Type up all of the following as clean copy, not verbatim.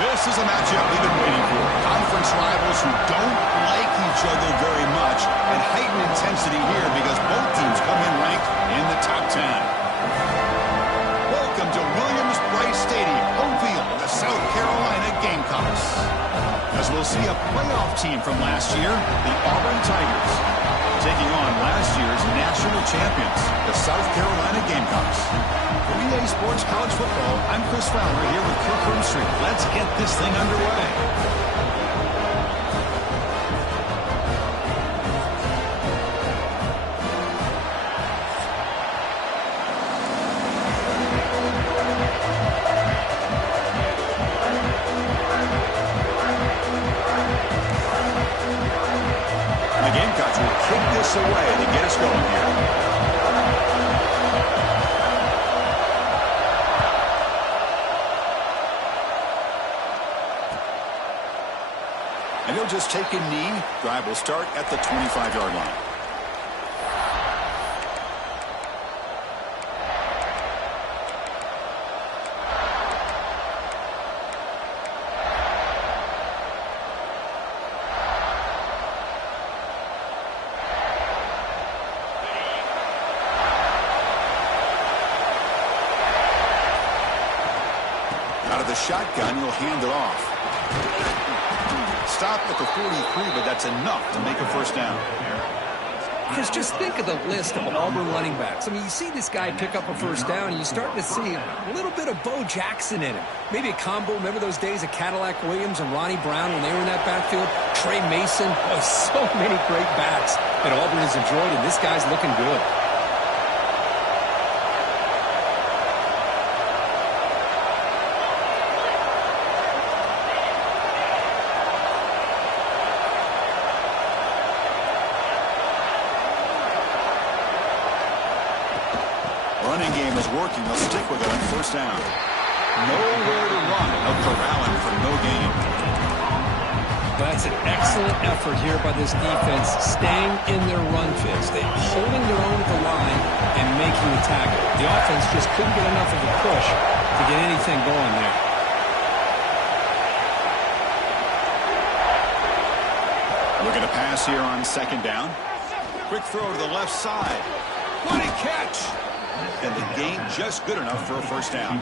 This is a matchup we've been waiting for. Conference rivals who don't like each other very much, and heightened intensity here because both teams come in ranked in the top 10. Welcome to Williams-Brice Stadium, home field of the South Carolina Gamecocks. As we'll see a playoff team from last year, the Auburn Tigers, taking on last year's national champions, the South Carolina Gamecocks. For EA Sports College Football, I'm Chris Fowler here with Kirk Herbstreit. Let's get this thing underway. The Gamecocks will kick this away to get us going here. And he'll just take a knee. Drive will start at the 25-yard line. Out of the shotgun, he'll hand it off. Stop at the 43, but that's enough to make a first down. Chris, just think of the list of Auburn running backs. I mean, you see this guy pick up a first down, and you start to see a little bit of Bo Jackson in him. Maybe a combo. Remember those days of Cadillac Williams and Ronnie Brown when they were in that backfield? Trey Mason. Oh, so many great backs that Auburn has enjoyed, and this guy's looking good. Running game is working. They'll stick with it on first down. Nowhere to run. They'll corral him for no gain. That's an excellent effort here by this defense, staying in their run fits. They're holding their own at the line and making the tackle. The offense just couldn't get enough of a push to get anything going there. Looking to pass here on second down. Quick throw to the left side. What a catch! And the gain just good enough for a first down.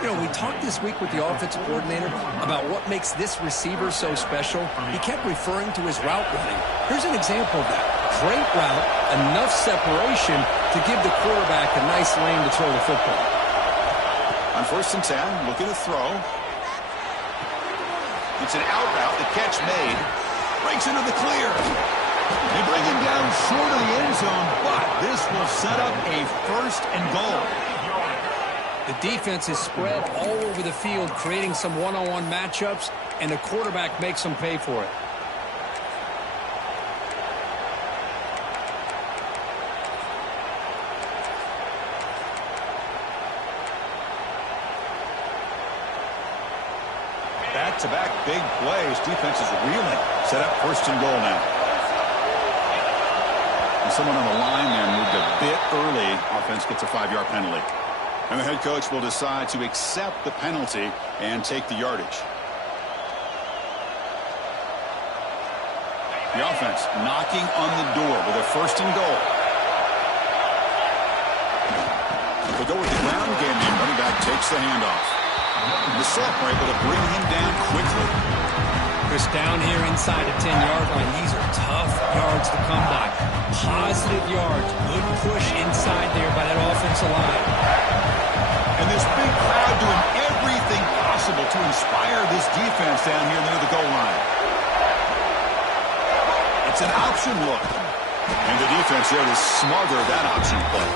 You know, we talked this week with the offensive coordinator about what makes this receiver so special. He kept referring to his route running. Here's an example of that. Great route, enough separation to give the quarterback a nice lane to throw the football. On 1st and 10, looking to throw. It's an out route. The catch made. Breaks into the clear. They bring him down short of the end zone, but this will set up a 1st and goal. The defense is spread all over the field, creating some one-on-one matchups, and the quarterback makes them pay for it. Back-to-back big plays. Defense is reeling. Set up 1st and goal now. And someone on the line there moved a bit early. Offense gets a 5-yard penalty. And the head coach will decide to accept the penalty and take the yardage. The offense knocking on the door with a 1st and goal. They go with the ground game, and running back takes the handoff. The set were able to bring him down quickly. Chris, down here inside the 10-yard line, these are tough yards to come by. Positive yards, good push inside there by that offensive line. And this big crowd doing everything possible to inspire this defense down here near the goal line. It's an option look. And the defense there to smother that option play.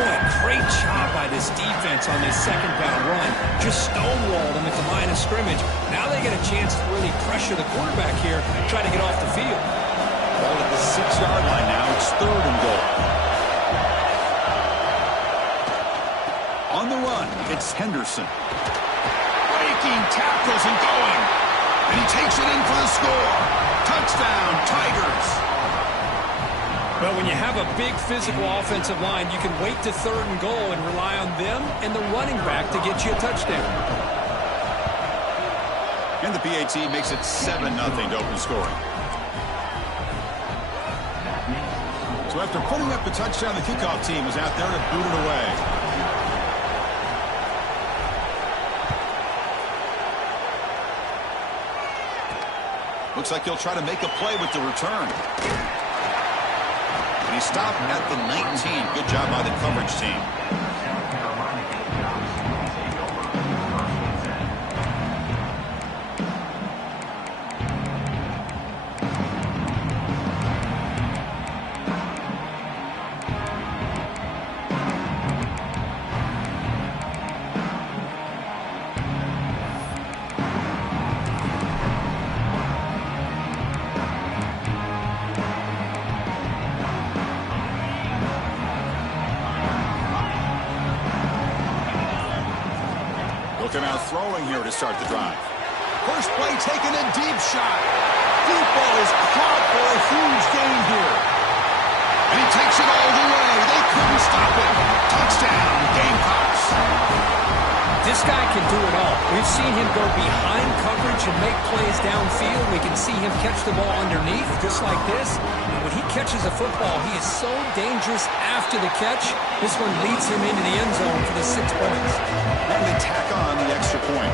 Boy, great job by this defense on this second-down run. Just stonewalled them at the line of scrimmage. Now they get a chance to really pressure the quarterback here, try to get off the field. Ball at the 6-yard line now. It's 3rd and goal. On the run, it's Henderson. Breaking tackles and going. And he takes it in for the score. Touchdown, Tigers. Well, when you have a big physical offensive line, you can wait to 3rd and goal and rely on them and the running back to get you a touchdown. And the PAT makes it 7-0 to open scoring. So after putting up the touchdown, the kickoff team was out there to boot it away. Looks like he'll try to make a play with the return. And he stopped at the 19. Good job by the coverage team. Looking out throwing here to start the drive. First play taking a deep shot. Deep ball is caught for a huge gain here. And he takes it all the way. They couldn't stop it. Touchdown, Gamecocks. This guy can do it all. We've seen him go behind coverage and make plays downfield. We can see him catch the ball underneath, just like this. And when he catches a football, he is so dangerous after the catch. This one leads him into the end zone for the 6 points. And they tack on the extra point.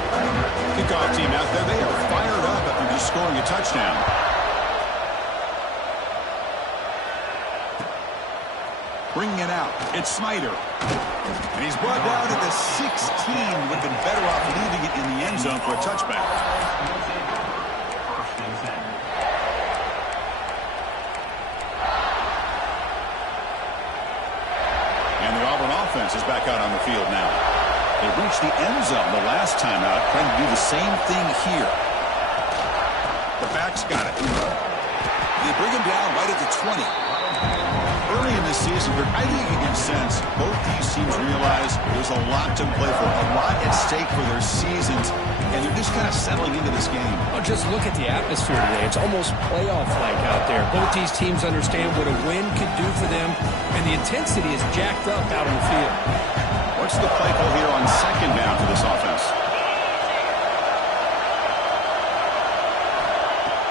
Kickoff team out there, they are fired up after just scoring a touchdown. Bringing it out, it's Snyder. And he's brought down to the 16. Would have been better off leaving it in the end zone for a touchback. And the Auburn offense is back out on the field now. They reached the end zone the last time out, trying to do the same thing here. The back's got it. They bring him down right at the 20. Early in this season, I think you can sense both these teams realize there's a lot to play for, a lot at stake for their seasons, and they're just kind of settling into this game. Oh, just look at the atmosphere today. It's almost playoff-like out there. Both these teams understand what a win could do for them, and the intensity is jacked up out on the field. What's the play call here on second down for this offense?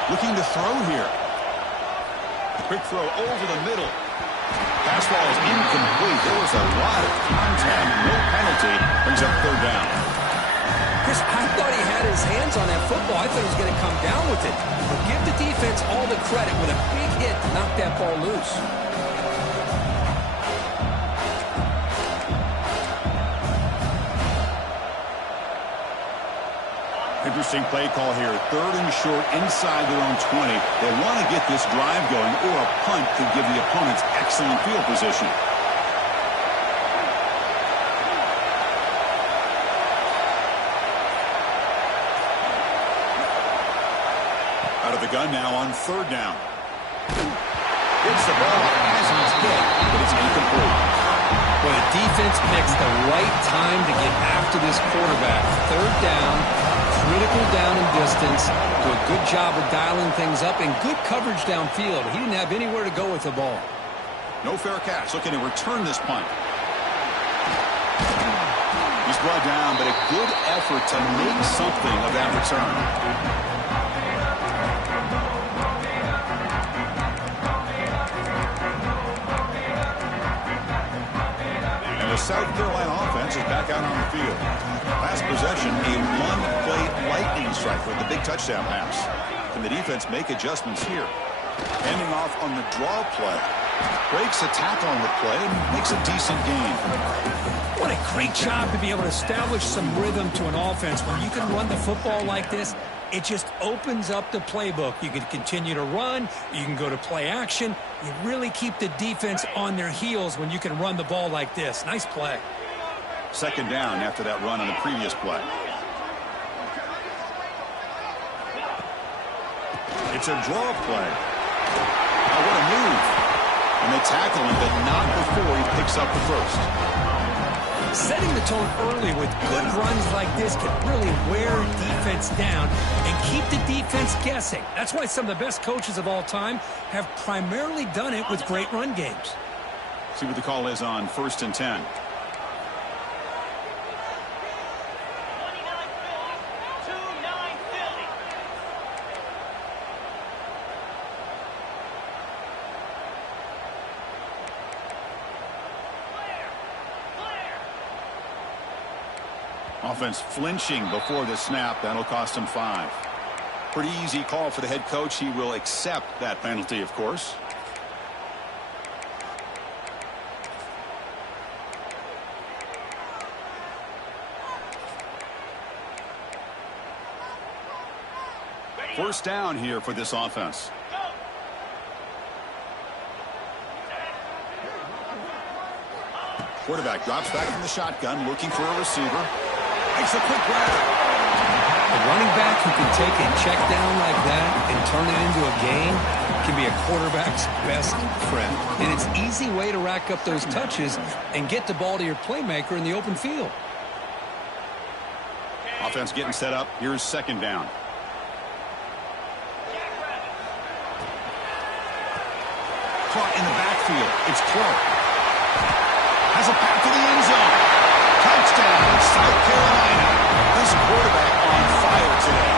Looking to throw here. Quick throw over the middle. Pass ball is incomplete. There was a lot of contact. No penalty. Brings up third down. Chris, I thought he had his hands on that football. I thought he was going to come down with it. But give the defense all the credit with a big hit to knock that ball loose. Interesting play call here. Third and short inside their own 20. They want to get this drive going, or a punt could give the opponents excellent field position. Out of the gun now on third down. Hits the ball as he's hit, but it's incomplete. Well, the defense picks the right time to get after this quarterback. Third down, critical down and distance. Do a good job of dialing things up and good coverage downfield. He didn't have anywhere to go with the ball. No fair catch. Looking to return this punt. He's brought down, but a good effort to make something of that return. The South Carolina offense is back out on the field. Last possession, a one-play lightning strike with the big touchdown pass. Can the defense make adjustments here? Ending off on the draw play. Breaks a tackle on the play and makes a decent gain. What a great job to be able to establish some rhythm to an offense. When you can run the football like this, it just opens up the playbook. You can continue to run. You can go to play action. You really keep the defense on their heels when you can run the ball like this. Nice play. Second down after that run on the previous play. It's a draw play. Oh, what a move. And they tackle him, but not before he picks up the first. Setting the tone early with good runs like this can really wear defense down and keep the defense guessing. That's why some of the best coaches of all time have primarily done it with great run games. See what the call is on 1st and 10. Offense flinching before the snap. That'll cost him 5. Pretty easy call for the head coach. He will accept that penalty, of course. First down here for this offense. Quarterback drops back from the shotgun, looking for a receiver. Makes a quick grab. A running back who can take a check down like that and turn it into a gain can be a quarterback's best friend. And it's an easy way to rack up those touches and get the ball to your playmaker in the open field. Offense getting set up. Here's second down. Caught in the backfield. It's Clark. Has a path to the end zone. Touchdown, South Carolina. This quarterback on fire today.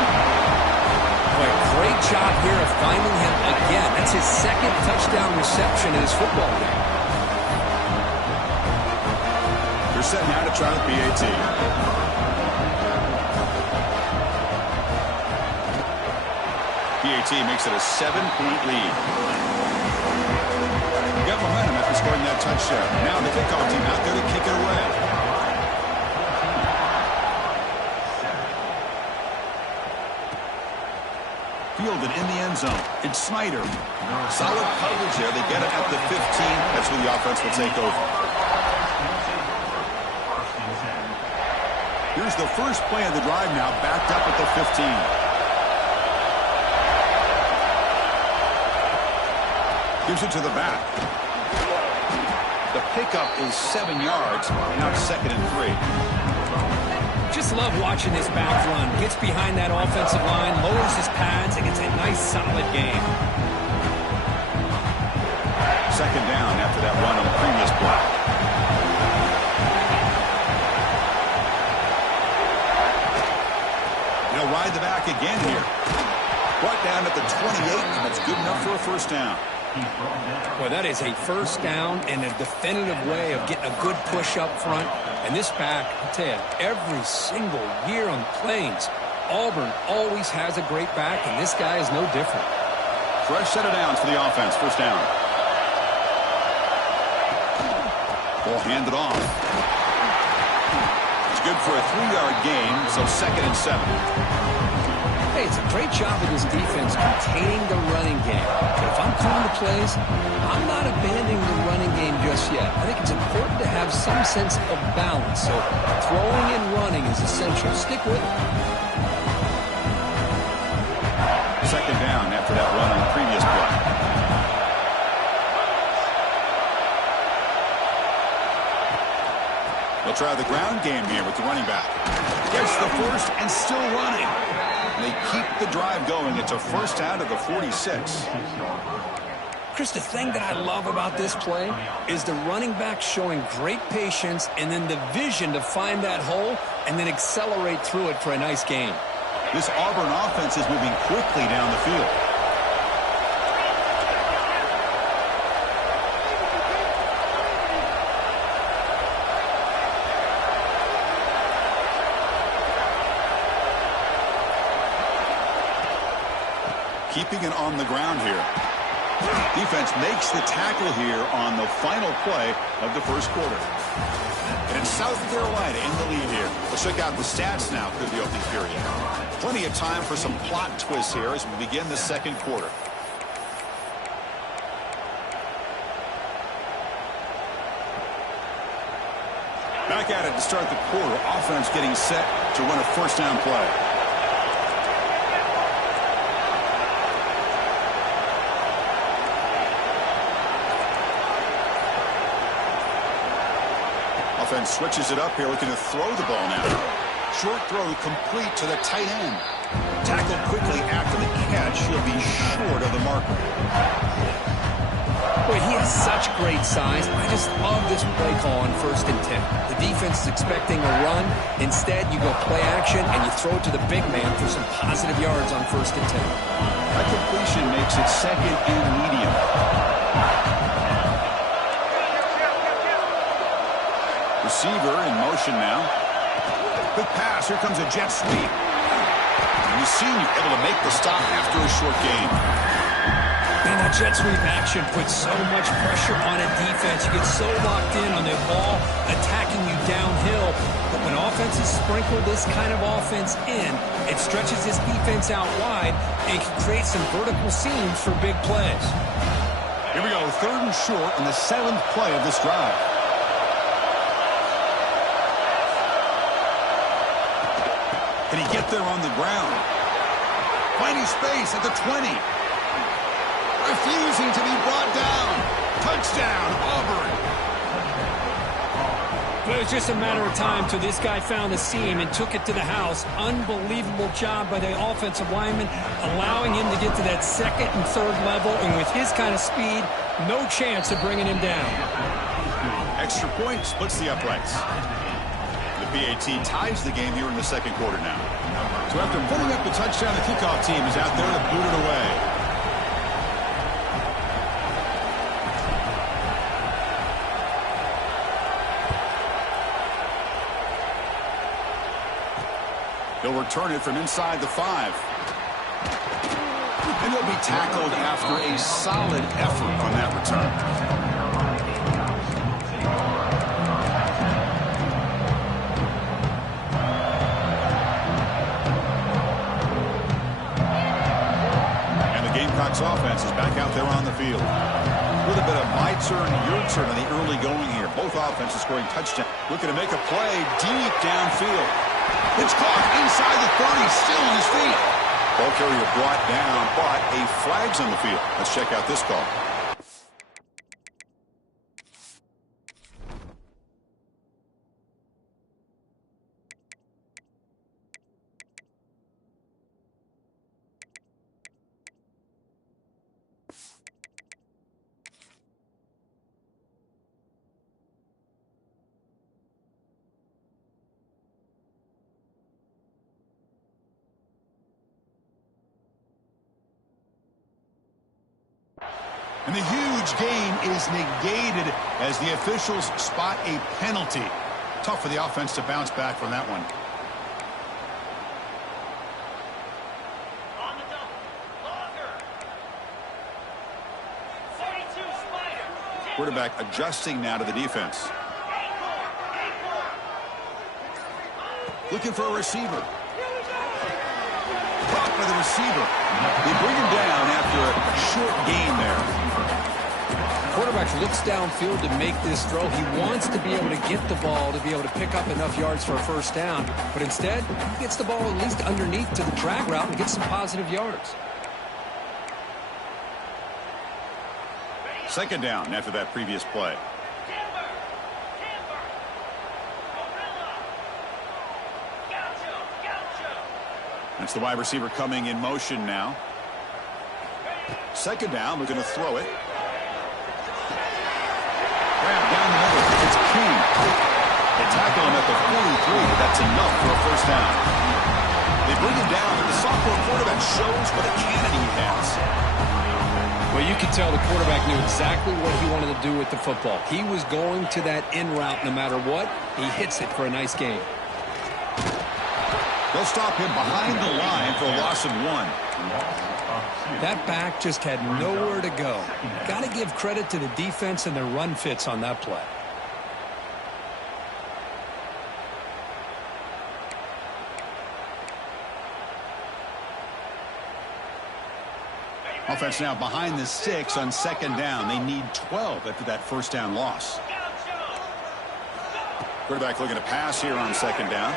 Boy, great job here of finding him again. That's his second touchdown reception in his football game. They're set now to try the PAT. PAT makes it a 7-point lead. Got momentum after scoring that touchdown. Now the kickoff team out there to kick it away. Fielded in the end zone. It's Snyder. Solid coverage there. They get it at the 15. That's where the offense will take over. Here's the first play of the drive now, backed up at the 15. Gives it to the back. The pickup is 7 yards. Now it's 2nd and 3. Just love watching this back run. Gets behind that offensive line, lowers his pads, and gets a nice, solid game. Second down after that run on the previous play. They'll ride the back again here. Brought down at the 28, and that's good enough for a first down. Well, that is a first down and a definitive way of getting a good push up front. And this back, I tell you, every single year on the Plains, Auburn always has a great back, and this guy is no different. Fresh set of downs for the offense. First down. Ball handed off. It's good for a 3-yard gain, so 2nd and 7. Hey, it's a great job of this defense containing the running game. But if I'm calling the plays, I'm not abandoning the running game just yet. I think it's important to have some sense of balance. So throwing and running is essential. Stick with it. 2nd down after that run on the previous play. They'll try the ground game here with the running back. Gets the first and still running. And they keep the drive going. It's a first down to the 46. Chris, the thing that I love about this play is the running back showing great patience and then the vision to find that hole and then accelerate through it for a nice gain. This Auburn offense is moving quickly down the field. Keeping it on the ground here. Defense makes the tackle here on the final play of the first quarter. And it's South Carolina in the lead here. Let's check out the stats now through the opening period. Plenty of time for some plot twists here as we begin the second quarter. Back at it to start the quarter. Offense getting set to run a first down play. Offense switches it up here, looking to throw the ball now. Short throw complete to the tight end. Tackled quickly after the catch. He'll be short of the marker. Boy, he has such great size. I just love this play call on 1st and 10. The defense is expecting a run. Instead, you go play action, and you throw it to the big man for some positive yards on 1st and 10. That completion makes it 2nd and medium. Receiver in motion now. Quick pass. Here comes a jet sweep. And you see you able to make the stop after a short gain. Man, that jet sweep action puts so much pressure on a defense. You get so locked in on their ball attacking you downhill. But when offenses sprinkle this kind of offense in, it stretches this defense out wide and can create some vertical seams for big plays. Here we go. 3rd and short on the 7th play of this drive. Can he get there on the ground? Finding space at the 20. Refusing to be brought down. Touchdown, Auburn. But it was just a matter of time till this guy found the seam and took it to the house. Unbelievable job by the offensive lineman, allowing him to get to that 2nd and 3rd level. And with his kind of speed, no chance of bringing him down. Extra point splits the uprights. The PAT ties the game here in the second quarter now. So after putting up the touchdown, the kickoff team is out there to boot it away. They'll return it from inside the 5. And they'll be tackled after a solid effort on that return. Gamecocks offense is back out there on the field. With a bit of my turn, your turn in the early going here. Both offenses scoring touchdowns. Looking to make a play deep downfield. It's caught inside the 30, still on his feet. Ball carrier brought down, but a flag's on the field. Let's check out this call. And the huge gain is negated as the officials spot a penalty. Tough for the offense to bounce back from that one. Quarterback adjusting now to the defense. Looking for a receiver. Caught by the receiver. They bring him down after a short gain there. Quarterback looks downfield to make this throw. He wants to be able to get the ball to be able to pick up enough yards for a first down. But instead, he gets the ball at least underneath to the drag route and gets some positive yards. Second down after that previous play. That's the wide receiver coming in motion now. Second down, we're going to throw it. Grab down the middle. It's King. They tackle him at the 43, but that's enough for a first down. They bring him down, and the sophomore quarterback shows what a cannon he has. Well, you could tell the quarterback knew exactly what he wanted to do with the football. He was going to that in route no matter what. He hits it for a nice gain. They'll stop him behind the line for a loss of 1. That back just had nowhere to go. Got to give credit to the defense and their run fits on that play. Offense now behind the 6 on second down. They need 12 after that first down loss. Quarterback looking to pass here on second down.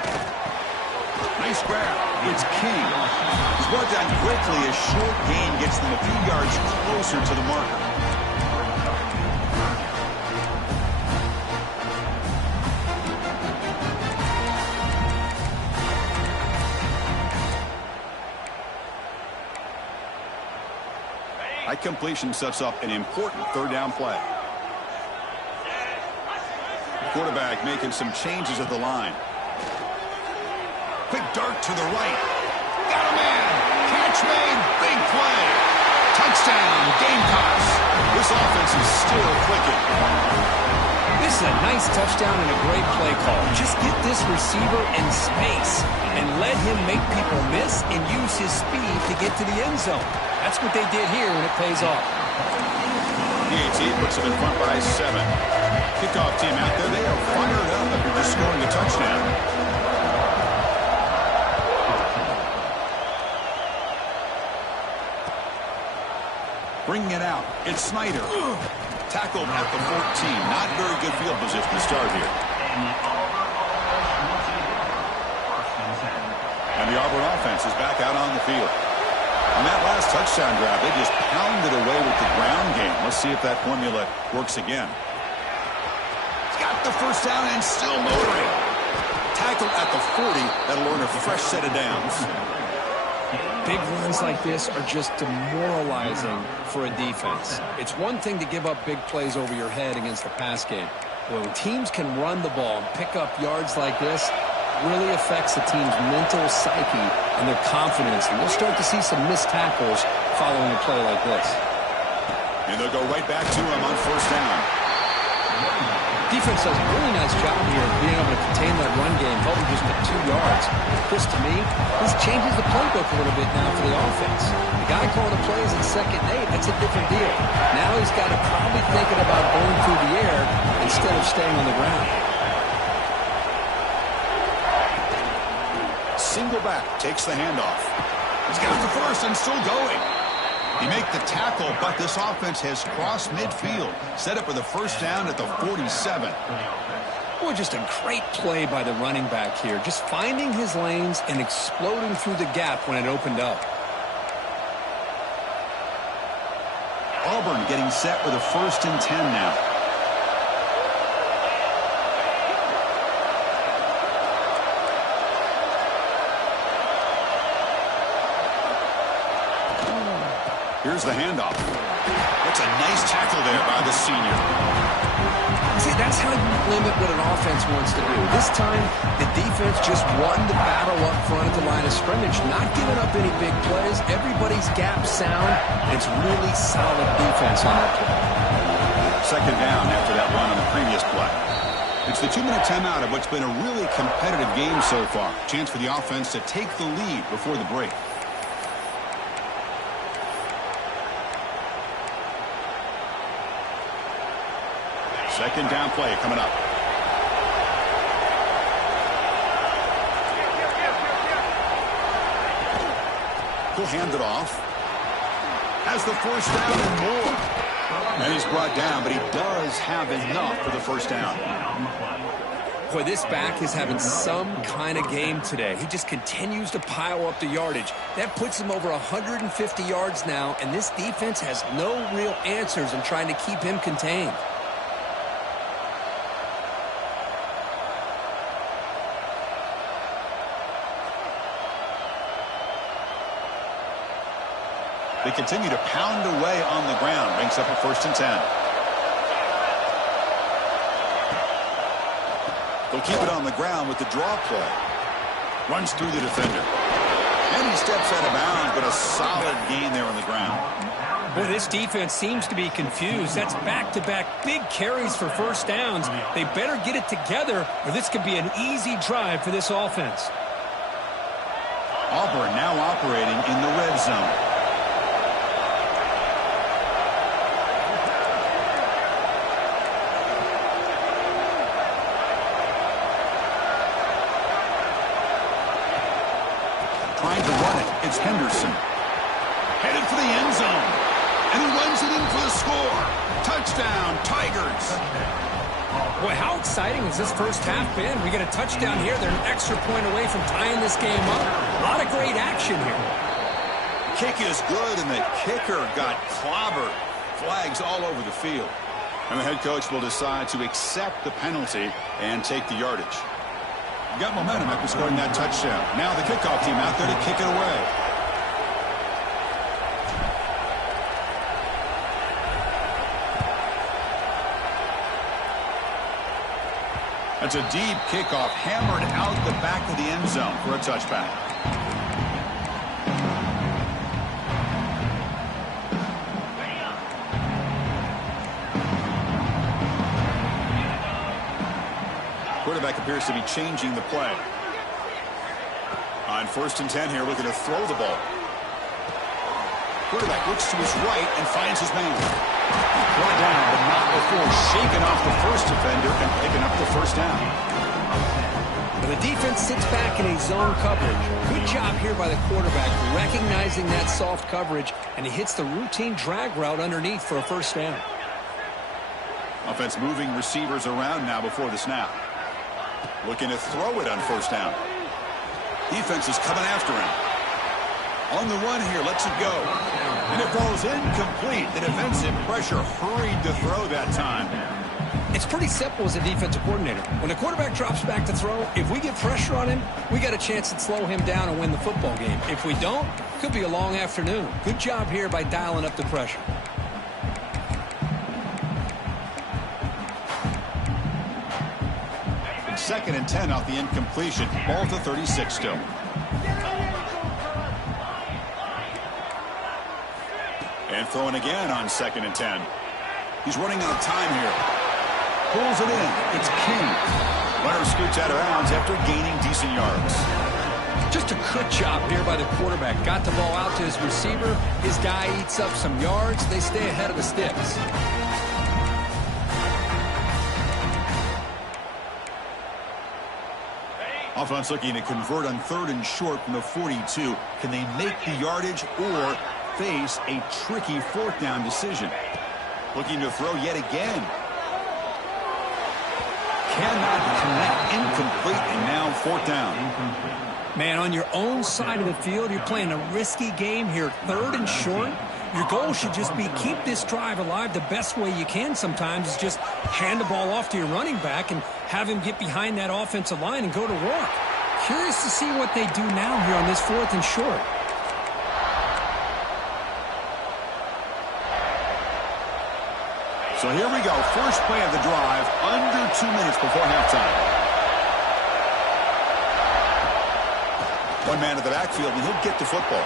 Nice grab. It's King. He's brought down quickly. A short gain gets them a few yards closer to the marker. High completion sets up an important third down play. Quarterback making some changes at the line. Quick dart to the right. Got a man. Catch made. Big play. Touchdown. Gamecocks. This offense is still clicking. This is a nice touchdown and a great play call. Just get this receiver in space and let him make people miss and use his speed to get to the end zone. That's what they did here, and it pays off. The AT puts them in front by 7. Kickoff team out there. They are fired up after just scoring a touchdown. Bringing it out. It's Snyder. Tackled at the 14. Not very good field position to start here. And the Auburn offense is back out on the field. On that last touchdown drive, they just pounded away with the ground game. Let's see if that formula works again. He's got the first down and still motoring. Tackled at the 40. That'll earn a fresh set of downs. Big runs like this are just demoralizing for a defense. It's one thing to give up big plays over your head against the pass game. When teams can run the ball and pick up yards like this, really affects the team's mental psyche and their confidence. And we'll start to see some missed tackles following a play like this. And they'll go right back to him on first down. Defense does a really nice job here of being able to contain that run game, holding just at 2 yards. Chris, to me, this changes the playbook a little bit now for the offense. The guy calling the plays in 2nd and 8, that's a different deal. Now he's got to probably thinking about going through the air instead of staying on the ground. Single back takes the handoff. He's got the first and still going. He make the tackle, but this offense has crossed midfield. Set up for the first down at the 47. Boy, just a great play by the running back here. Just finding his lanes and exploding through the gap when it opened up. Auburn getting set with a 1st and 10 now. Here's the handoff. That's a nice tackle there by the senior. See, that's how you limit what an offense wants to do. This time, the defense just won the battle up front at the line of scrimmage, not giving up any big plays. Everybody's gap sound. It's really solid defense on that play. Second down after that run on the previous play. It's the 2-minute timeout of what's been a really competitive game so far. Chance for the offense to take the lead before the break. Second down play coming up. He'll hand it off. Has the first down and more. And he's brought down, but he does have enough for the first down. Boy, this back is having some kind of game today. He just continues to pile up the yardage. That puts him over 150 yards now, and this defense has no real answers in trying to keep him contained. They continue to pound away on the ground. Brings up a 1st and 10. They'll keep it on the ground with the draw play. Runs through the defender. And he steps out of bounds, but a solid gain there on the ground. Boy, this defense seems to be confused. That's back-to-back big carries for first downs. They better get it together, or this could be an easy drive for this offense. Auburn now operating in the red zone. Trying to run it. It's Henderson. Headed for the end zone. And he runs it in for the score. Touchdown, Tigers. Boy, how exciting has this first half been? We get a touchdown here. They're an extra point away from tying this game up. A lot of great action here. Kick is good, and the kicker got clobbered. Flags all over the field. And the head coach will decide to accept the penalty and take the yardage. Got momentum after scoring that touchdown. Now the kickoff team out there to kick it away. That's a deep kickoff, hammered out the back of the end zone for a touchback. Quarterback appears to be changing the play. On 1st and 10 here, looking to throw the ball. Quarterback looks to his right and finds his man. Brought down, but not before shaking off the first defender and picking up the first down. The defense sits back in a zone coverage. Good job here by the quarterback, recognizing that soft coverage, and he hits the routine drag route underneath for a first down. Offense moving receivers around now before the snap. Looking to throw it on first down. Defense is coming after him. On the run here, lets it go. And it falls incomplete. The defensive pressure hurried to throw that time. It's pretty simple as a defensive coordinator. When the quarterback drops back to throw, if we get pressure on him, we got a chance to slow him down and win the football game. If we don't, could be a long afternoon. Good job here by dialing up the pressure. Second and 10 off the incompletion. Ball to 36 still. And throwing again on 2nd and 10. He's running out of time here. Pulls it in. It's King. Runner scoots out of bounds after gaining decent yards. Just a good job here by the quarterback. Got the ball out to his receiver. His guy eats up some yards. They stay ahead of the sticks. Offense looking to convert on 3rd and short from the 42. Can they make the yardage or face a tricky 4th down decision? Looking to throw yet again. Cannot connect, incomplete, and now 4th down. Man, on your own side of the field, you're playing a risky game here. 3rd and short. Your goal should just be keep this drive alive the best way you can sometimes is just hand the ball off to your running back and have him get behind that offensive line and go to work. Curious to see what they do now here on this 4th and short. So here we go. First play of the drive, under 2 minutes before halftime. One man to the backfield, and he'll get the football.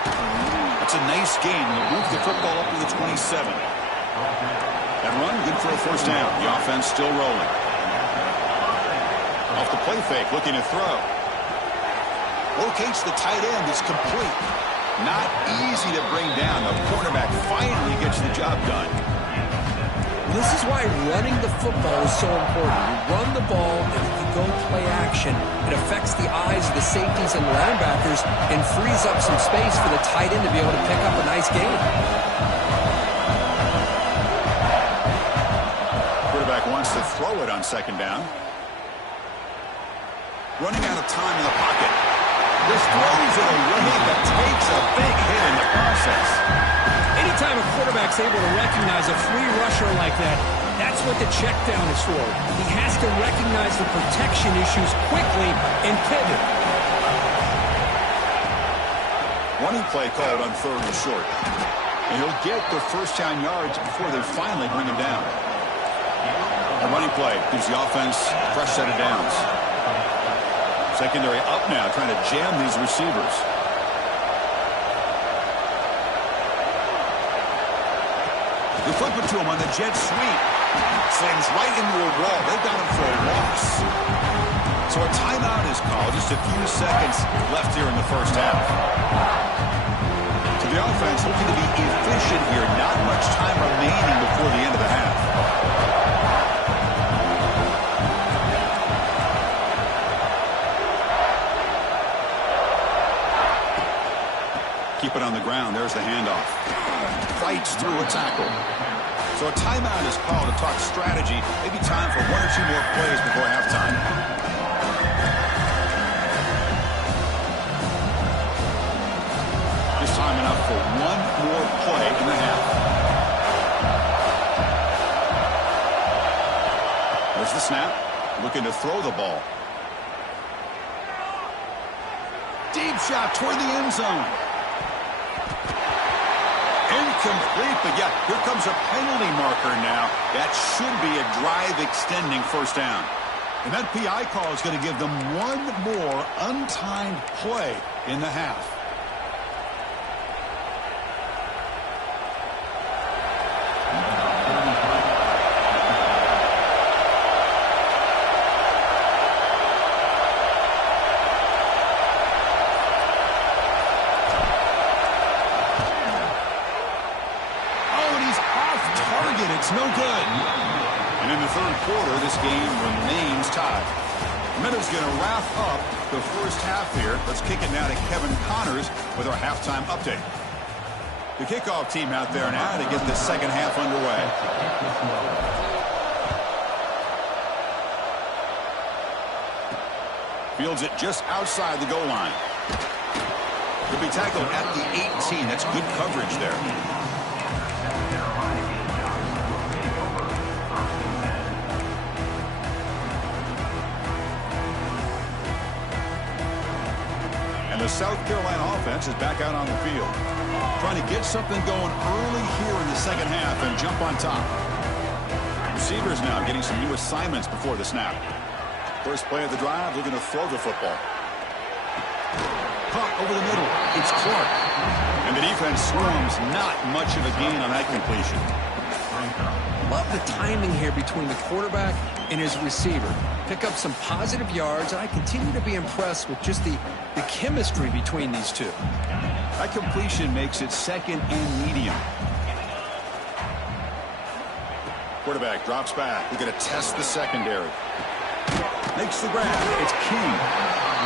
That's a nice gain. He'll move the football up to the 27. That run, good for a first down. The offense still rolling. Off the play fake, looking to throw. Locates the tight end. It's complete. Not easy to bring down. The quarterback finally gets the job done. This is why running the football is so important. You run the ball, and if you go play action, it affects the eyes of the safeties and linebackers and frees up some space for the tight end to be able to pick up a nice gain. Quarterback wants to throw it on second down. Running out of time in the pocket. Just throws it away, but takes a big hit in the process. Anytime a quarterback's able to recognize a free rusher like that, that's what the check down is for. He has to recognize the protection issues quickly and pivot. Running play called on third and short. And he'll get the first down yards before they finally bring him down. A running play gives the offense a fresh set of downs. Secondary up now, trying to jam these receivers. They flip it to him on the jet sweep. Slams right into a wall. They got him for a loss. So a timeout is called. Just a few seconds left here in the first half. So the offense looking to be efficient here. Not much time remaining before the end of the half. Keep it on the ground. There's the handoff. Fights through a tackle. So a timeout is called to talk strategy. Maybe time for one or two more plays before halftime. Just time enough for one more play in the half. There's the snap. Looking to throw the ball. Deep shot toward the end zone. Incomplete, but yeah, here comes a penalty marker now. That should be a drive-extending first down. And that PI call is going to give them one more untimed play in the half. It's no good. And in the third quarter, this game remains tied. Minutes going to wrap up the first half here. Let's kick it now to Kevin Connors with our halftime update. The kickoff team out there now to get the second half underway. Fields it just outside the goal line. He'll be tackled at the 18. That's good coverage there. The South Carolina offense is back out on the field. Trying to get something going early here in the second half and jump on top. Receivers now getting some new assignments before the snap. First play of the drive, looking to throw the football. Pump over the middle. It's Clark. And the defense swarms. Not much of a gain on that completion. Love the timing here between the quarterback and his receiver. Pick up some positive yards, and I continue to be impressed with just the chemistry between these two. That completion makes it second and medium. Quarterback drops back. We're going to test the secondary. Makes the grab. It's King.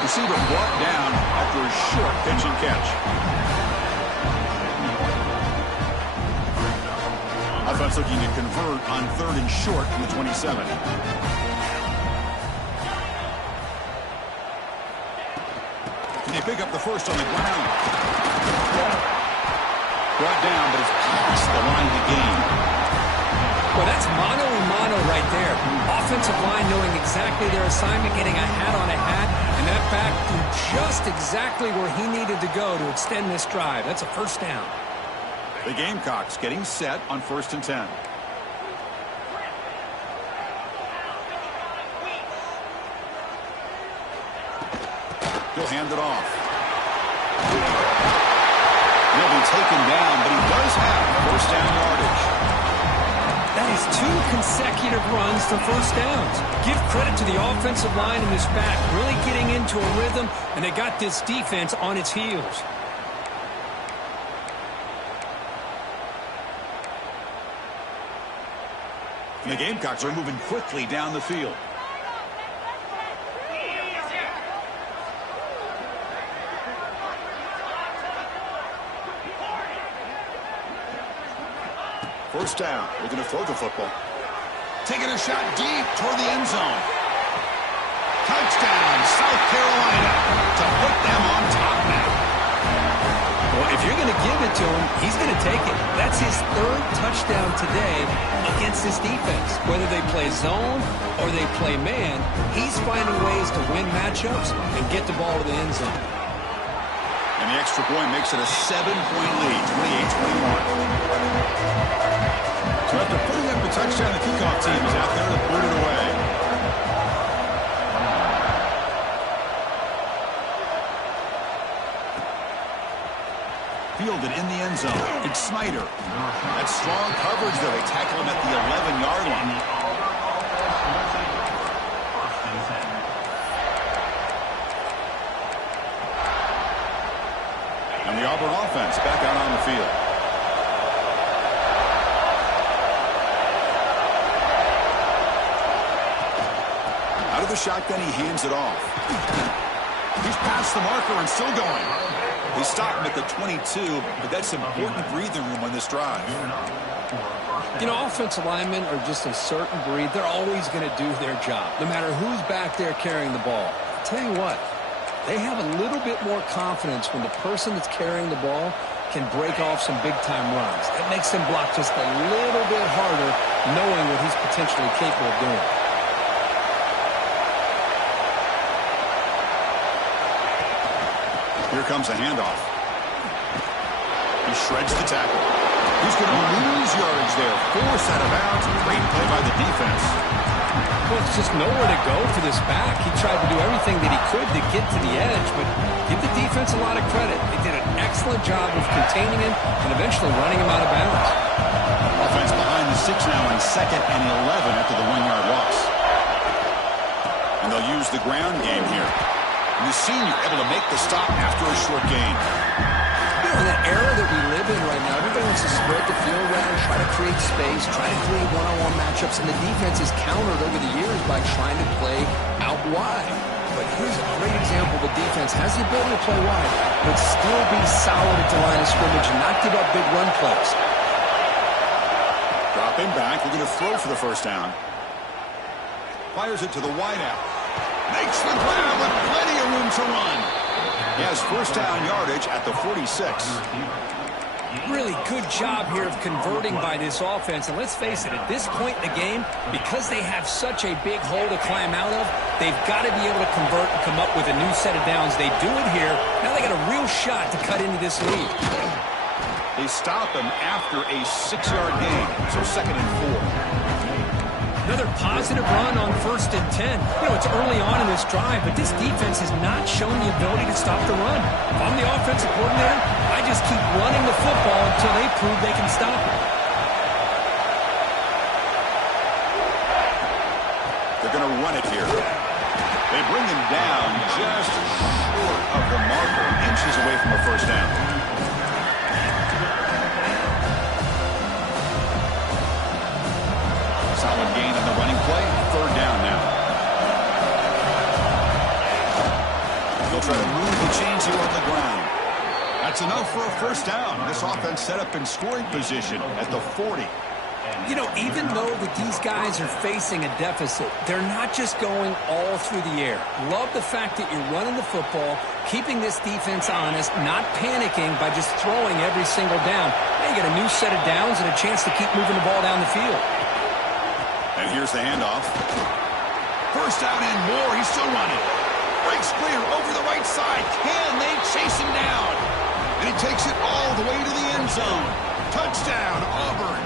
Receiver brought down after a short pitch and catch. Offense looking to convert on third and short from the 27. And they pick up the first on the ground. Brought down, but it's past the line to gain. Well, that's mano a mano right there. Offensive line knowing exactly their assignment, getting a hat on a hat, and that back threw just exactly where he needed to go to extend this drive. That's a first down. The Gamecocks getting set on 1st and 10. He'll hand it off. He'll be taken down, but he does have first down yardage. That is 2 consecutive runs for first downs. Give credit to the offensive line in this back, really getting into a rhythm, and they got this defense on its heels. And the Gamecocks are moving quickly down the field. First down. Looking to throw the football. Taking a shot deep toward the end zone. Touchdown, South Carolina, to put them on top now. Well, if you're going to give it to him, he's going to take it. That's his 3rd touchdown today against this defense. Whether they play zone or they play man, he's finding ways to win matchups and get the ball to the end zone. And the extra point makes it a 7-point lead, 28-21. So after putting up a touchdown, the kickoff team is out there to put it away. Fielded in the end zone. It's Snyder. That's strong coverage, though. They tackle him at the 11-yard line. And the Auburn offense back out on the field. Out of the shotgun, he hands it off. He's past the marker and still going. They stop him at the 22, but that's important breathing room on this drive. You know, offensive linemen are just a certain breed. They're always going to do their job, no matter who's back there carrying the ball. I'll tell you what, they have a little bit more confidence when the person that's carrying the ball can break off some big-time runs. That makes them block just a little bit harder, knowing what he's potentially capable of doing. Here comes a handoff. He shreds the tackle. He's going to lose yardage there. Forced out of bounds. Great play by the defense. Well, it's just nowhere to go for this back. He tried to do everything that he could to get to the edge, but give the defense a lot of credit. They did an excellent job of containing him and eventually running him out of bounds. Offense behind the 6 now on 2nd and 11 after the 1-yard loss. And they'll use the ground game here. And the senior able to make the stop after a short gain. You know, in that era that we live in right now, everybody wants to spread the field around, try to create space, try to create one-on-one matchups, and the defense is countered over the years by trying to play out wide. But here's a great example. The defense has the ability to play wide, but still be solid at the line of scrimmage and not give up big run plays. Dropping back, looking to throw for the first down. Fires it to the wideout. Makes the ground with plenty of room to run. He has first down yardage at the 46. Really good job here of converting by this offense. And let's face it, at this point in the game, because they have such a big hole to climb out of, they've got to be able to convert and come up with a new set of downs. They do it here. Now they got a real shot to cut into this lead. They stop him after a 6-yard gain, so 2nd and 4. Another positive run on 1st and 10. You know, it's early on in this drive, but this defense has not shown the ability to stop the run. If I'm the offensive coordinator, I just keep running the football until they prove they can stop it. They're going to run it here. They bring him down just short of the marker, inches away from a first down. Solid gain on the running play. 3rd down now. They'll try to move the chains here on the ground. That's enough for a first down. This offense set up in scoring position at the 40. You know, even though that these guys are facing a deficit, they're not just going all through the air. Love the fact that you're running the football, keeping this defense honest, not panicking by just throwing every single down. Now you get a new set of downs and a chance to keep moving the ball down the field. And here's the handoff. First down and more. He's still running. Breaks clear over the right side. Can they chase him down? And he takes it all the way to the end zone. Touchdown, Auburn.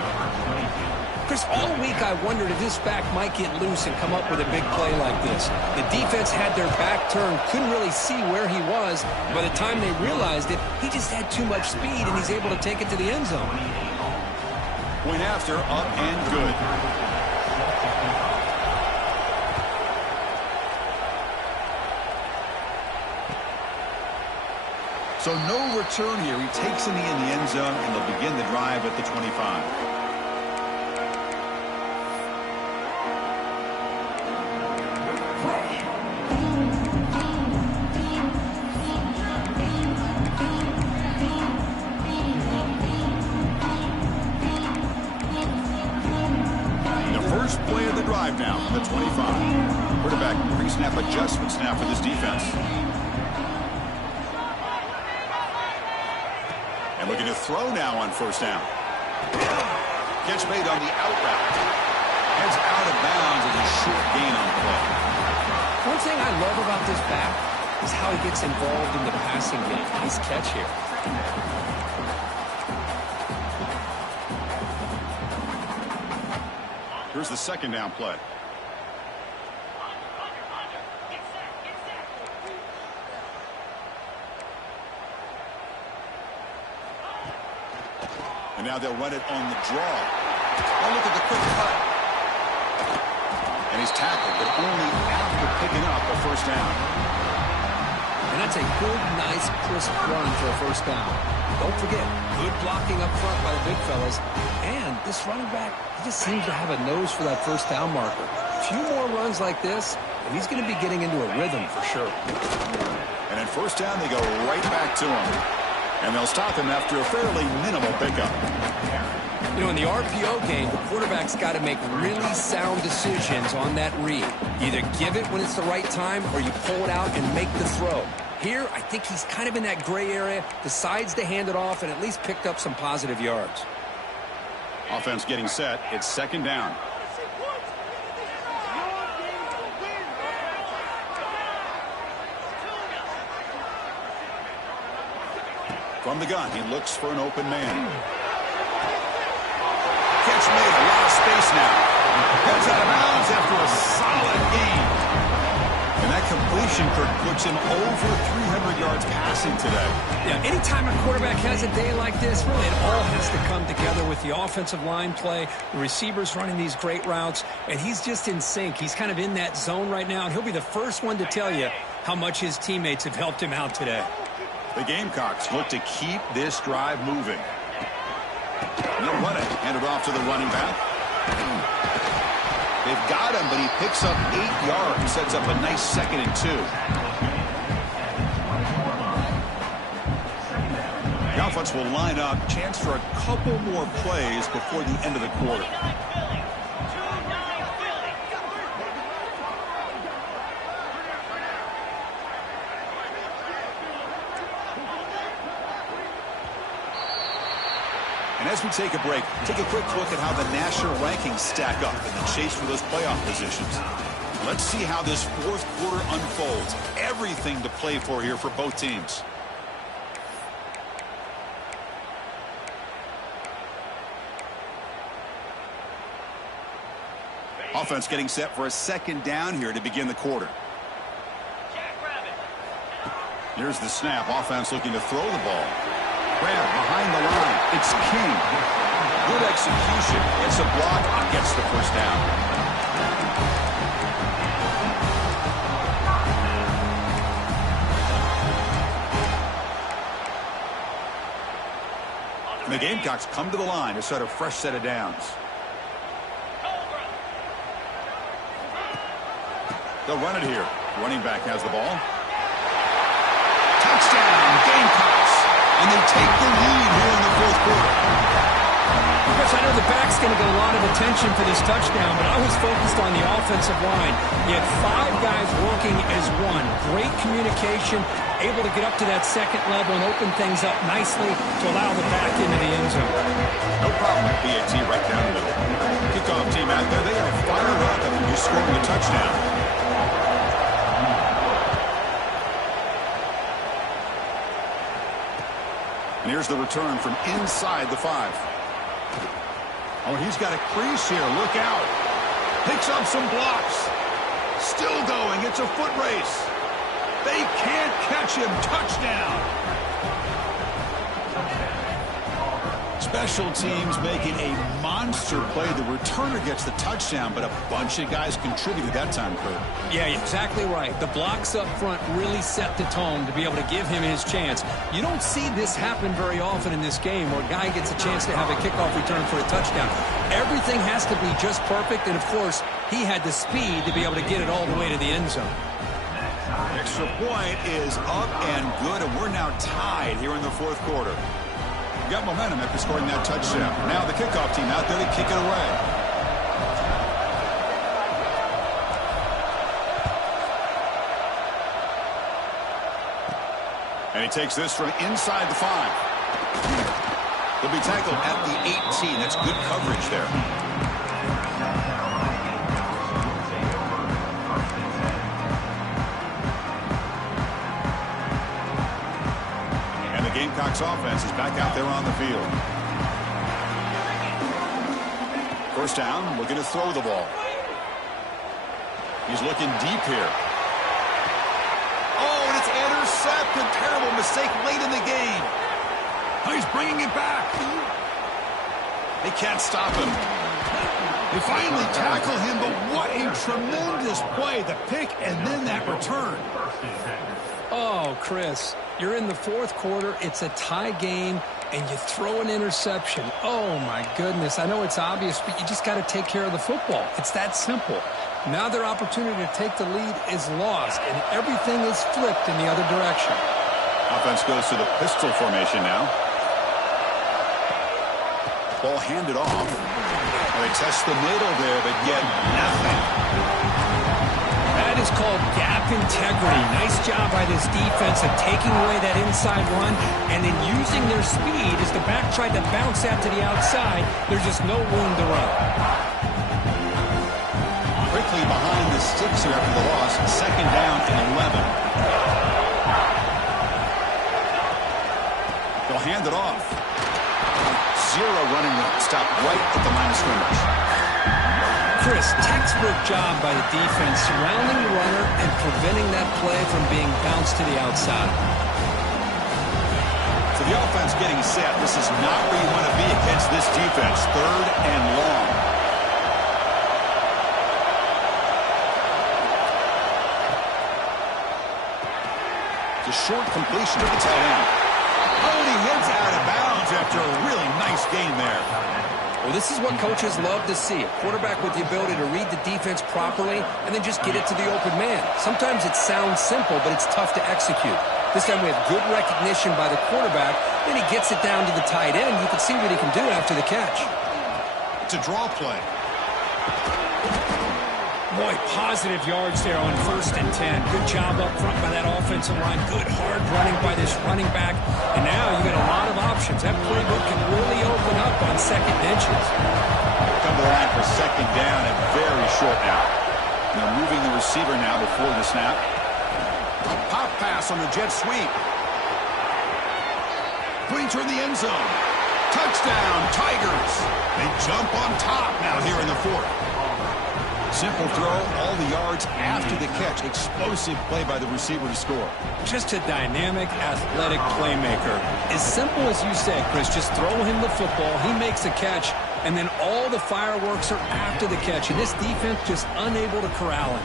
Chris, this. All week I wondered if this back might get loose and come up with a big play like this. The defense had their back turned, couldn't really see where he was. By the time they realized it, he just had too much speed, and he's able to take it to the end zone. Point after, up and good. So no return here. He takes in the end zone, and they'll begin the drive at the 25. Play of the drive now from the 25. Quarterback pre-snap adjustment snap for this defense. And looking to throw now on first down. Catch made on the out route. Heads out of bounds as a short gain on the play. One thing I love about this back is how he gets involved in the passing game. Nice catch here. Here's the second down play. And now they'll run it on the draw. Oh, look at the quick cut. And he's tackled, but only after picking up a first down. And that's a good, nice, crisp run for a first down. Don't forget, good blocking up front by the big fellas. And this running back, he just seems to have a nose for that first down marker. A few more runs like this, and he's going to be getting into a rhythm for sure. And at first down, they go right back to him. And they'll stop him after a fairly minimal pickup. You know, in the RPO game, the quarterback's got to make really sound decisions on that read. Either give it when it's the right time, or you pull it out and make the throw. Here, I think he's kind of in that gray area, decides to hand it off, and at least picked up some positive yards. Offense getting set. It's second down. From the gun, he looks for an open man. Catch made, a lot of space now. Heads out of bounds after a solid gain. And that completion, Kirk, puts him over 300 yards passing today. Yeah, anytime a quarterback has a day like this, really it all has to come together with the offensive line play, the receivers running these great routes, and he's just in sync. He's kind of in that zone right now, and he'll be the first one to tell you how much his teammates have helped him out today. The Gamecocks look to keep this drive moving. And they'll run it. Hand it off to the running back. They've got him, but he picks up 8 yards. Sets up a nice 2nd and 2. The offense will line up. Chance for a couple more plays before the end of the quarter. And as we take a break, take a quick look at how the national rankings stack up in the chase for those playoff positions. Let's see how this fourth quarter unfolds. Everything to play for here for both teams. Offense getting set for a second down here to begin the quarter. Here's the snap. Offense looking to throw the ball. Grab behind the line. It's King. Good execution. Gets a block and gets the first down. And the Gamecocks come to the line to start a fresh set of downs. They'll run it here. Running back has the ball. Touchdown, Gamecocks. And they take the lead here in the fourth quarter. Chris, I know the back's going to get a lot of attention for this touchdown, but I was focused on the offensive line. You had 5 guys working as one. Great communication, able to get up to that second level and open things up nicely to allow the back into the end zone. No problem with BAT right down the middle. Kickoff team out there, they are fired up after you scoring a touchdown. And here's the return from inside the 5. Oh, he's got a crease here. Look out. Picks up some blocks. Still going. It's a foot race. They can't catch him. Touchdown. Special teams making a monster play. The returner gets the touchdown, but a bunch of guys contributed that time, Kurt. Yeah, exactly right. The blocks up front really set the tone to be able to give him his chance. You don't see this happen very often in this game where a guy gets a chance to have a kickoff return for a touchdown. Everything has to be just perfect, and of course, he had the speed to be able to get it all the way to the end zone. Extra point is up and good, and we're now tied here in the fourth quarter. Got momentum after scoring that touchdown. Now the kickoff team out there to kick it away. And he takes this from inside the 5. He'll be tackled at the 18. That's good coverage there. Gamecocks offense is back out there on the field. First down, looking to throw the ball. He's looking deep here. Oh, and it's intercepted. Terrible mistake late in the game. Oh, he's bringing it back. They can't stop him. They finally tackle him, but what a tremendous play. The pick and then that return. Oh, Chris, you're in the fourth quarter. It's a tie game, and you throw an interception. Oh, my goodness. I know it's obvious, but you just got to take care of the football. It's that simple. Now their opportunity to take the lead is lost, and everything is flipped in the other direction. Offense goes to the pistol formation now. Ball handed off. They test the middle there, but get nothing. That is called gap integrity. Nice job by this defense of taking away that inside run and then using their speed as the back tried to bounce out to the outside. There's just no room to run. Quickly behind the sticks here after the loss. Second down and 11. They'll hand it off. Zero running room. Stop right at the line of scrimmage. Chris, textbook job by the defense surrounding the runner and preventing that play from being bounced to the outside. So the offense getting set. This is not where you want to be against this defense. Third and long. It's a short completion to the tight end. Oh, and he heads out of bounds after a really nice game there. Well, this is what coaches love to see. A quarterback with the ability to read the defense properly and then just get it to the open man. Sometimes it sounds simple, but it's tough to execute. This time we have good recognition by the quarterback. Then he gets it down to the tight end. You can see what he can do after the catch. It's a draw play. Boy, positive yards there on 1st and 10. Good job up front by that offensive line. Good hard running by this running back. And now you got a lot of options. That playbook can really open up on second and inches. Come to the line for second down and very short now. Now moving the receiver now before the snap. A pop pass on the jet sweep. Pointer in the end zone. Touchdown, Tigers. They jump on top now here in the fourth. Simple throw, all the yards after the catch. Explosive play by the receiver to score. Just a dynamic, athletic playmaker. As simple as you said, Chris, just throw him the football. He makes a catch, and then all the fireworks are after the catch. And this defense just unable to corral him.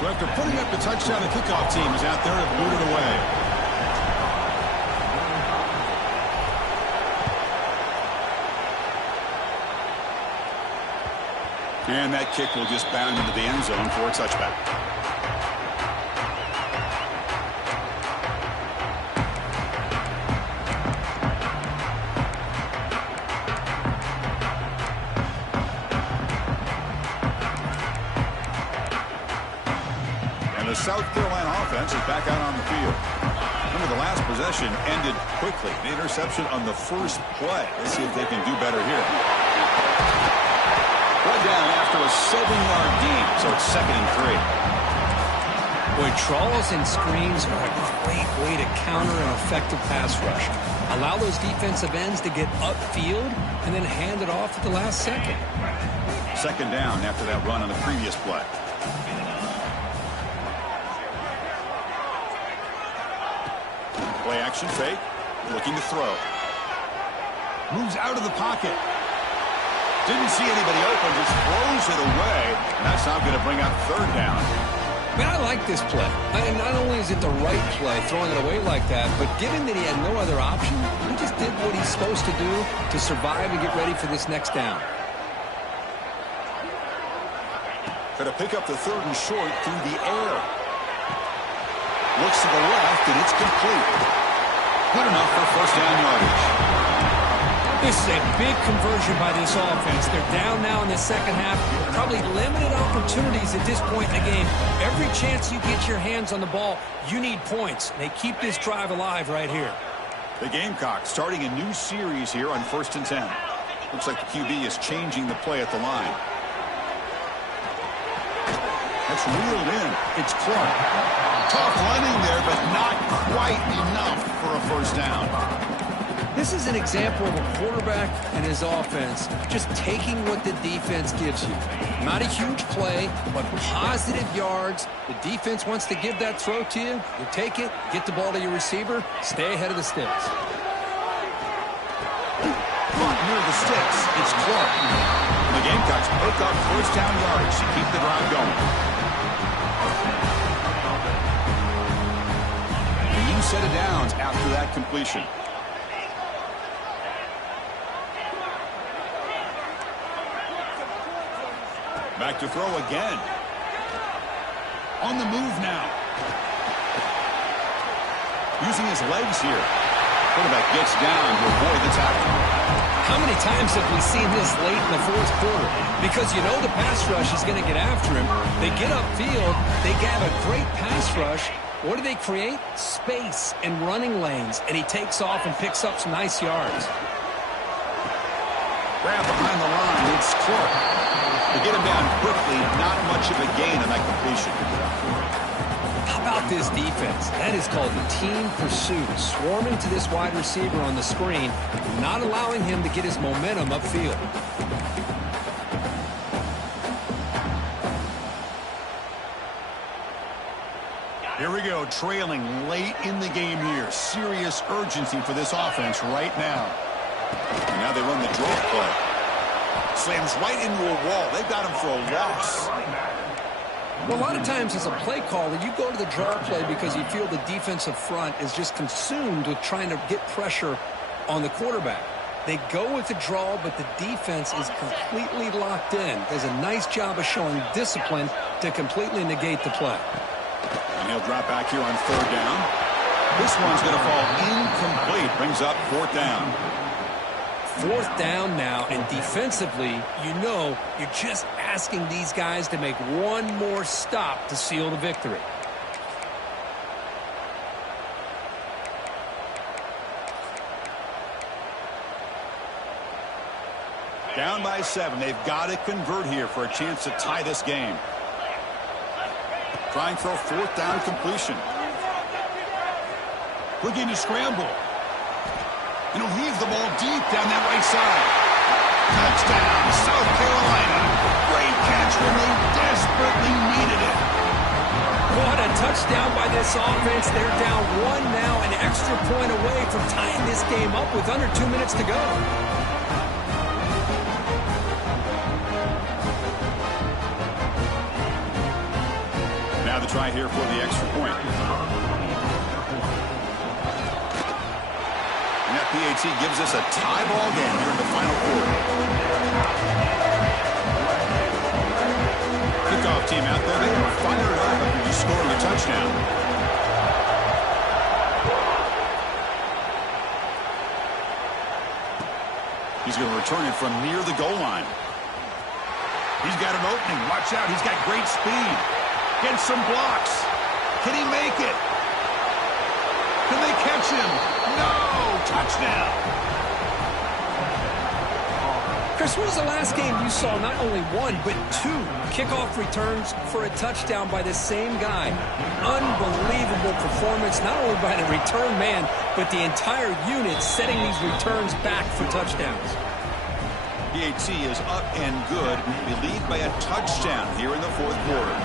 So after putting up the touchdown, the kickoff team is out there to boot it away. And that kick will just bound into the end zone for a touchback. And the South Carolina offense is back out on the field. Remember, the last possession ended quickly. The interception on the first play. Let's see if they can do better here. One down after a 7-yard gain, so it's 2nd and 3. Boy, trawls and screens are a great way to counter an effective pass rush. Allow those defensive ends to get upfield and then hand it off at the last second. Second down after that run on the previous play. Play action fake. Looking to throw. Moves out of the pocket. Didn't see anybody open. Just throws it away. And that's not going to bring out third down. Man, I like this play. And not only is it the right play, throwing it away like that, but given that he had no other option, he just did what he's supposed to do to survive and get ready for this next down. Going to pick up the third and short through the air. Looks to the left, and it's complete. Good enough for first down yardage. This is a big conversion by this offense. They're down now in the second half. Probably limited opportunities at this point in the game. Every chance you get your hands on the ball, you need points. They keep this drive alive right here. The Gamecocks starting a new series here on 1st and 10. Looks like the QB is changing the play at the line. That's reeled in. It's Clark. Tough running there, but not quite enough for a first down. This is an example of a quarterback and his offense just taking what the defense gives you. Not a huge play, but positive yards. The defense wants to give that throw to you. You take it, get the ball to your receiver, stay ahead of the sticks. Caught near the sticks. It's Clark. The Gamecocks pick up first down yards to keep the drive going. A new set of downs after that completion. Back to throw again. On the move now. Using his legs here. Quarterback gets down to avoid the tackle. How many times have we seen this late in the fourth quarter? Because you know the pass rush is going to get after him. They get upfield. They have a great pass rush. What do they create? Space and running lanes. And he takes off and picks up some nice yards. Grab behind the line. It's Clark. To get him down quickly, not much of a gain on that completion. How about this defense? That is called team pursuit. Swarming to this wide receiver on the screen, not allowing him to get his momentum upfield. Here we go, trailing late in the game here. Serious urgency for this offense right now. And now they run the draw play. Slams right into a wall. They've got him for a loss. Well, a lot of times as a play caller, you go to the draw play because you feel the defensive front is just consumed with trying to get pressure on the quarterback. They go with the draw, but the defense is completely locked in. Does a nice job of showing discipline to completely negate the play. And he'll drop back here on third down. This one's going to fall incomplete. Brings up fourth down. Fourth down now, and defensively, you know you're just asking these guys to make one more stop to seal the victory. Down by 7. They've got to convert here for a chance to tie this game. Trying for a fourth down completion. Looking to scramble. And he'll heave the ball deep down that right side. Touchdown, South Carolina. Great catch when they desperately needed it. What a touchdown by this offense. They're down one now, an extra point away from tying this game up with under 2 minutes to go. Now the try here for the extra point. And that PAT gives us a tie ball game here in the final quarter. Kickoff team out there, they are fired up after you scoring a touchdown. He's going to return it from near the goal line. He's got an opening. Watch out, he's got great speed. Gets some blocks. Can he make it? Can they catch him? No! Touchdown! Chris, when was the last game you saw not only one, but two kickoff returns for a touchdown by the same guy? Unbelievable performance, not only by the return man, but the entire unit setting these returns back for touchdowns. PAT is up and good. They lead by a touchdown here in the fourth quarter.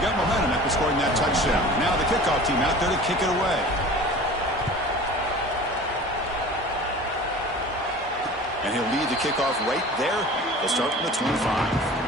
Got momentum after scoring that touchdown. Now the kickoff team out there to kick it away. And he'll lead the kickoff right there. They'll start from the 25.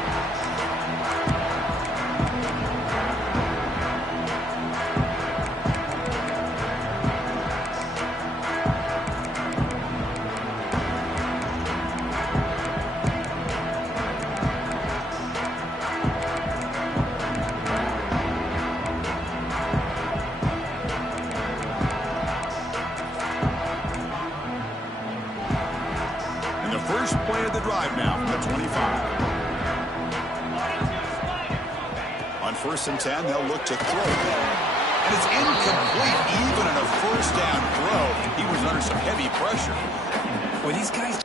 First play of the drive now from the 25. On 1st and 10, they'll look to throw. And it's incomplete, even in a first down throw. He was under some heavy pressure. Well, these guys...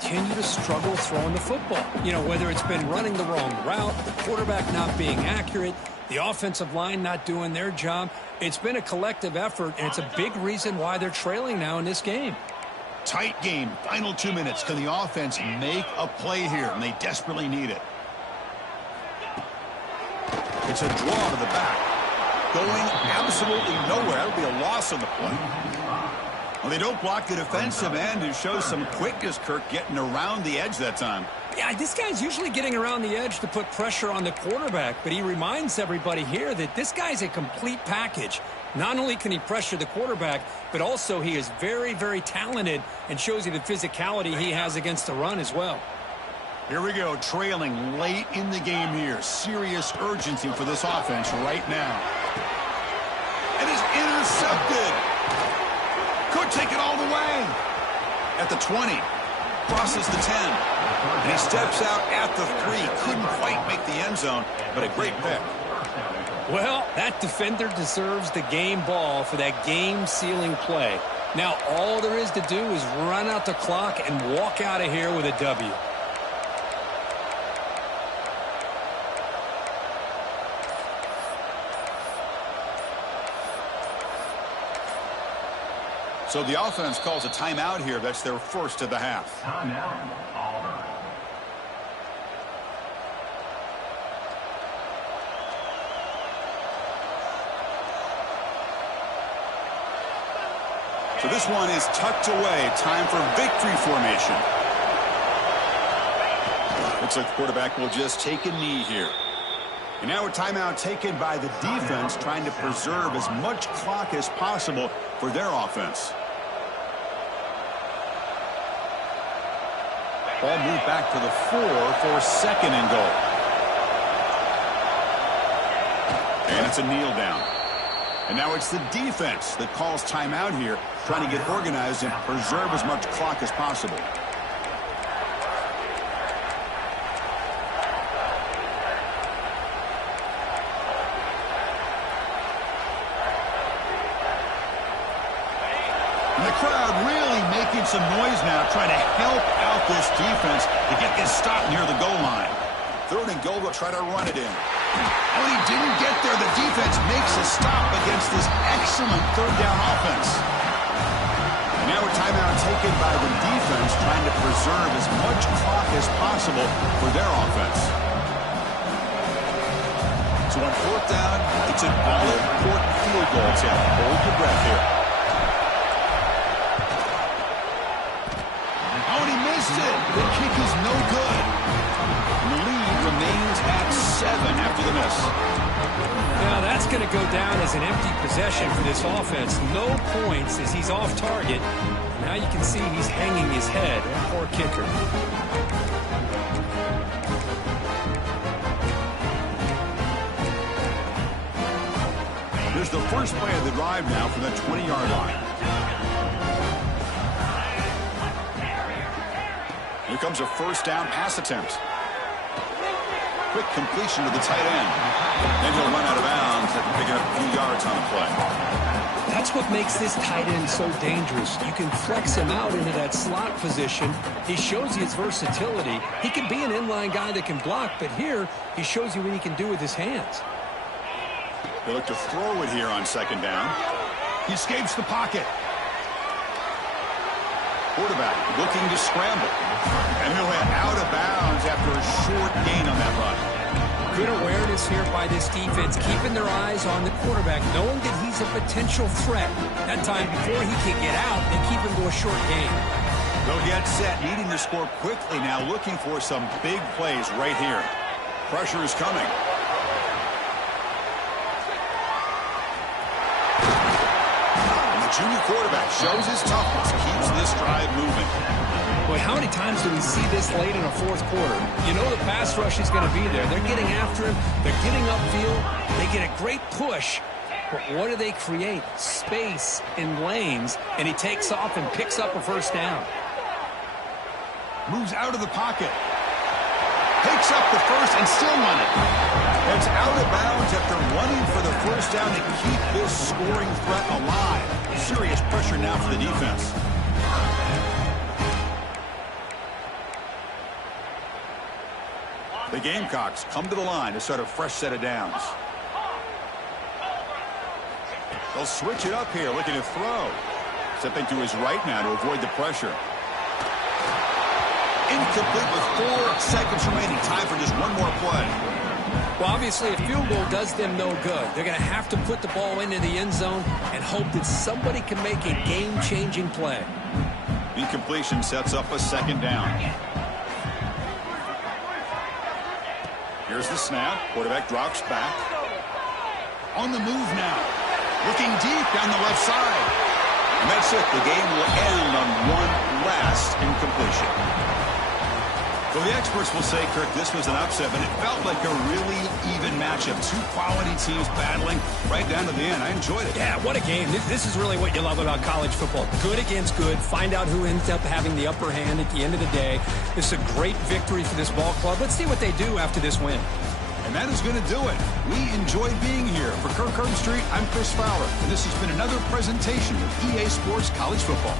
continue to struggle throwing the football. You know, whether it's been running the wrong route, the quarterback not being accurate, the offensive line not doing their job. It's been a collective effort, and it's a big reason why they're trailing now in this game. Tight game. Final 2 minutes. Can the offense make a play here? And they desperately need it. It's a draw to the back. Going absolutely nowhere. That would be a loss on the play. Well, they don't block the defensive end, who shows some quickness, Kirk, getting around the edge that time. Yeah, this guy's usually getting around the edge to put pressure on the quarterback, but he reminds everybody here that this guy's a complete package. Not only can he pressure the quarterback, but also he is very, very talented and shows you the physicality he has against the run as well. Here we go, trailing late in the game here. Serious urgency for this offense right now. And it's intercepted. Could take it all the way. At the 20. Crosses the 10. And he steps out at the 3. Couldn't quite make the end zone, but a great pick. Well, that defender deserves the game ball for that game-sealing play. Now, all there is to do is run out the clock and walk out of here with a W. So the offense calls a timeout here. That's their first of the half. Timeout, Auburn. So this one is tucked away. Time for victory formation. Looks like the quarterback will just take a knee here. And now a timeout taken by the defense, trying to preserve as much clock as possible for their offense. Ball moved back to the 4 for 2nd and goal. And it's a kneel down. And now it's the defense that calls timeout here, trying to get organized and preserve as much clock as possible. And the crowd really making some noise now, trying to help out this defense to get this stop near the goal line. 3rd and goal, they'll try to run it in. When he didn't get there, the defense makes a stop against this excellent 3rd down offense. And now a timeout taken by the defense, trying to preserve as much clock as possible for their offense. So on 4th down, it's an all-important field goal attempt. Hold your breath here. Oh, and he missed it. The kick is no good. And the lead remains at 7 after the miss. Now that's going to go down as an empty possession for this offense. No points as he's off target. Now you can see he's hanging his head. Poor kicker. Here's the first play of the drive now from the 20-yard line. Here comes a first down pass attempt. Quick completion to the tight end. Then he'll run out of bounds after picking up a few yards on the play. That's what makes this tight end so dangerous. You can flex him out into that slot position. He shows you his versatility. He can be an inline guy that can block, but here he shows you what he can do with his hands. They look to throw it here on second down. He escapes the pocket. Quarterback looking to scramble. And he'll head out of bounds after a short gain on that run. Good awareness here by this defense, keeping their eyes on the quarterback, knowing that he's a potential threat. That time before he can get out, they keep him to a short gain. They'll get set, needing to score quickly now, looking for some big plays right here. Pressure is coming. Junior quarterback shows his toughness, keeps this drive moving. Boy, how many times do we see this late in a fourth quarter? You know the pass rush is going to be there. They're getting after him. They're getting upfield. They get a great push. But what do they create? Space in lanes, and he takes off and picks up a first down. Moves out of the pocket. Picks up the first and still running. It's out of bounds after running for the first down to keep this scoring threat alive. Serious pressure now for the defense. The Gamecocks come to the line to start a fresh set of downs. They'll switch it up here, looking to throw. Stepping to his right now to avoid the pressure. Incomplete with 4 seconds remaining. Time for just one more play. Well, obviously, a field goal does them no good. They're going to have to put the ball into the end zone and hope that somebody can make a game-changing play. Incompletion sets up a second down. Here's the snap. Quarterback drops back. On the move now. Looking deep down the left side. And that's it. The game will end on one last incompletion. Well, the experts will say, Kirk, this was an upset, but it felt like a really even matchup. 2 quality teams battling right down to the end. I enjoyed it. Yeah, what a game. This is really what you love about college football. Good against good. Find out who ends up having the upper hand at the end of the day. This is a great victory for this ball club. Let's see what they do after this win. And that is going to do it. We enjoyed being here. For Kirk Street, I'm Chris Fowler, and this has been another presentation of EA Sports College Football.